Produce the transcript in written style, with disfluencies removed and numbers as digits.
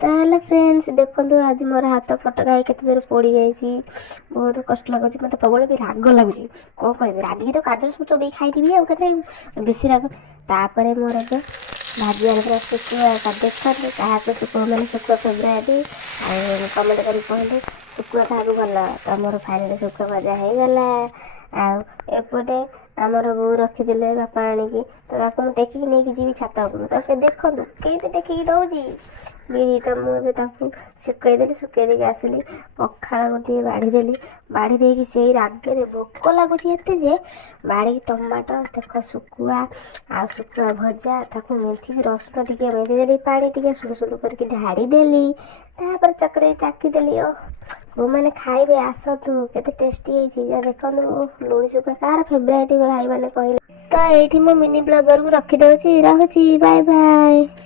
ତାହେଲେ ଫ୍ରେଣ୍ଡସ୍ ଦେଖନ୍ତୁ ଆଜି ମୋର ହାତ ଫଟକା ହେଇ କେତେ ଜୋରେ ପୋଡ଼ି ଯାଇଛି। ବହୁତ କଷ୍ଟ ଲାଗୁଛି, ମୋତେ ପ୍ରବଳ ବି ରାଗ ଲାଗୁଛି। କ'ଣ କହିବି, ରାଗିକି ତ କାଜୁ ସବୁ ଚୋବେଇ ଖାଇଥିବି ଆଉ କେତେ ବେଶୀ ରାଗ। ତାପରେ ମୋର ଏବେ ଭାଜି ଆଣିଥିବା ଶୁଖୁଆ ଦେଖନ୍ତୁ, କାହାକୁ ଶୁଖୁଆ ମାନେ ଶୁଖୁଆ ଫେବରାଇଟ୍ ଆଉ କମେଣ୍ଟ କରି କହିଲେ ଶୁଖୁଆ କାହାକୁ ଭଲ। ତ ମୋର ଫାଇନାଲି ଶୁଖୁଆ ଭଜା ହେଇଗଲା। ଆଉ ଏପଟେ ଆମର ବୋଉ ରଖିଥିଲେ ବାପା ଆଣିକି, ତ ତାକୁ ମୁଁ ଟେକିକି ନେଇକି ଯିବି ଛାତ ଉପରକୁ। ତାକୁ ଦେଖନ୍ତୁ କେମିତି ଟେକିକି ଦେଉଛି ବିରି। ତ ମୁଁ ଏବେ ତାକୁ ଶୁଖେଇ ଦେଇକି ଆସିଲି। ପଖାଳ ଗୋଟିଏ ବାଢ଼ି ଦେଲି, ବାଢ଼ି ଦେଇକି ସେଇ ରାଗରେ ଭୋକ ଲାଗୁଛି ଏତେ ଯେ ବାଡ଼ିକି ଟମାଟୋ ଦେଖ ଶୁଖୁଆ ଆଉ ଶୁଖୁଆ ଭଜା, ତାକୁ ମେଥିକି ରସୁଣ ଟିକେ ମେଥି ଦେଲି, ପାଣି ଟିକେ ସୁଡ଼ୁ କରିକି ଢାଳି ଦେଲି, ତାପରେ ଚକଡ଼ି ଚାକି ଦେଲି। ବୋଉମାନେ ଖାଇବେ ଆସନ୍ତୁ, କେତେ ଟେଷ୍ଟି ହେଇଛି ଦେଖନ୍ତୁ। ଲୁଣି ଶୁଖୁଆ କାହାର ଫେବରାଇଟ୍ ଭାଇମାନେ କହିଲେ। ତ ଏଇଠି ମୁଁ ମିନି ବ୍ଲଗରକୁ ରଖିଦେଉଛି, ରହୁଛି, ବାଏ ବାଏ।